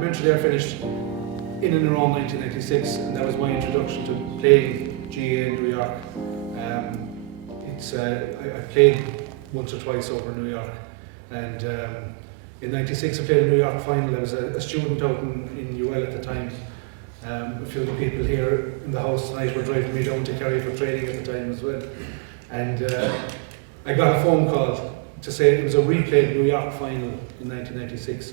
eventually I finished in and around 1996, and that was my introduction to playing GA in New York. I played once or twice over in New York, and in '96 I played a New York final. I was a student out in UL at the time. A few of the people here in the house tonight were driving me down to Kerry for training at the time as well. And I got a phone call to say it was a replayed New York final in 1996.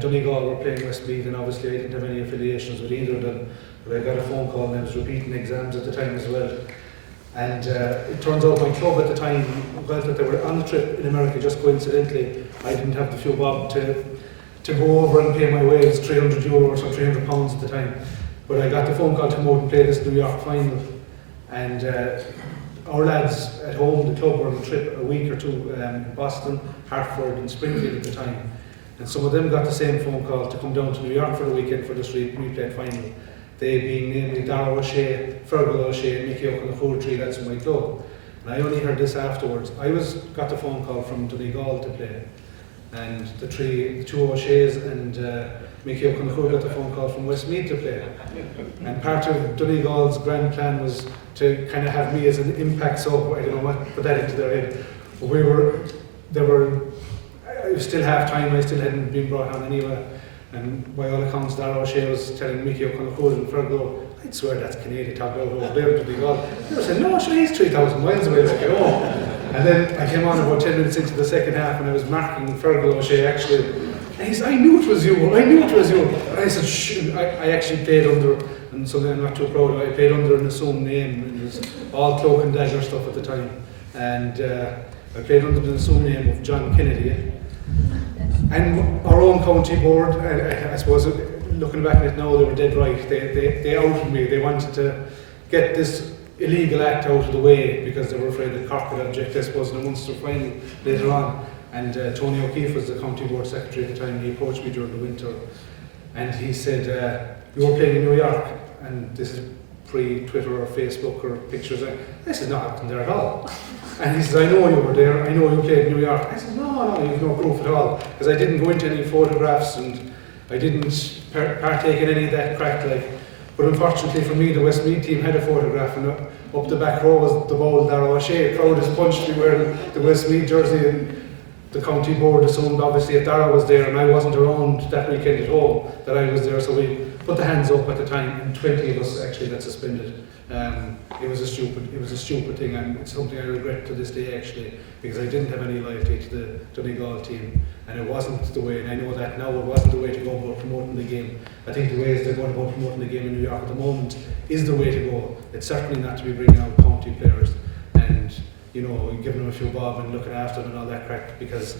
Donegal were playing Westmeath, and obviously I didn't have any affiliations with either of them, but I got a phone call and I was repeating exams at the time as well. And it turns out my club at the time felt that they were on the trip in America. Just coincidentally, I didn't have the few bob to go over and pay my ways, €300 or £300 at the time. But I got the phone call to come out and play this New York final. And our lads at home, the club, were on a trip a week or two in Boston, Hartford and Springfield at the time. And some of them got the same phone call to come down to New York for the weekend for this replayed final. They being namely Dara, Fergal O'Shea and Mickey O'Connor, 3 lads from my club. And I only heard this afterwards. I got the phone call from Donegal to play. And the 2 O'Sheas and Mickey O'Connor got the phone call from Westmeath to play. And part of Donegal's grand plan was to kind of have me as an impact sub. I don't know what put that into their head. But it was still half time, I still hadn't been brought on anyway. And by all accounts, Dara O'Shea was telling Mickey O'Connor and Fergal, I'd swear that's Cinnéide talking about over there to Donegal. They were saying, no, sure, he's 3,000 miles away, let's get home. And then I came on about 10 minutes into the second half and I was marking Fergal O'Shea actually. And he said, I knew it was you. And I said, shh, I actually played under, and something I'm not too proud of, I played under an assumed name. And it was all cloak and dagger stuff at the time. And I played under the assumed name of John Kennedy. And our own county board, I suppose, looking back at it now, they were dead right. They outed me. They wanted to get this illegal act out of the way because they were afraid that Cork would object, I suppose, in the Munster final later on. And Tony O'Keefe was the county board secretary at the time. He approached me during the winter and he said, you were playing in New York, and this is pre-Twitter or Facebook or pictures. I said, no, I wasn't there at all. And he says, I know you were there, I know you played in New York. I said, no, you've no proof at all. Because I didn't go into any photographs and I didn't partake in any of that crack. But unfortunately for me, the Westmeath team had a photograph, and up the back row was the bold Dara O'Shea. The crowd has punched me wearing the Westmeath jersey, and the county board assumed obviously if Dara was there and I wasn't around that weekend at home, that I was there. So we put the hands up at the time, and 20 of us actually got suspended. It was a stupid thing, and it's something I regret to this day actually, because I didn't have any loyalty to the Donegal team, and it wasn't the way, and I know that now, it wasn't the way to go about promoting the game. I think the ways they're going about promoting the game in New York at the moment is the way to go. It's certainly not to be bringing out county players and, giving them a few bob and looking after them and all that crack, because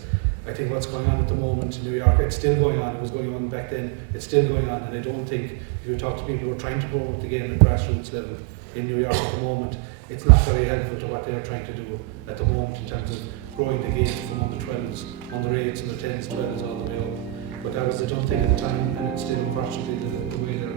I think what's going on at the moment in New York, it's still going on. It was going on back then, it's still going on, and I don't think, if you talk to people who are trying to promote the game at grassroots level in New York at the moment, it's not very helpful to what they're trying to do at the moment in terms of growing the game from under 12s, under 8s, under 10s, 12s all the way up. But that was the dumb thing at the time, and it's still unfortunately the way they're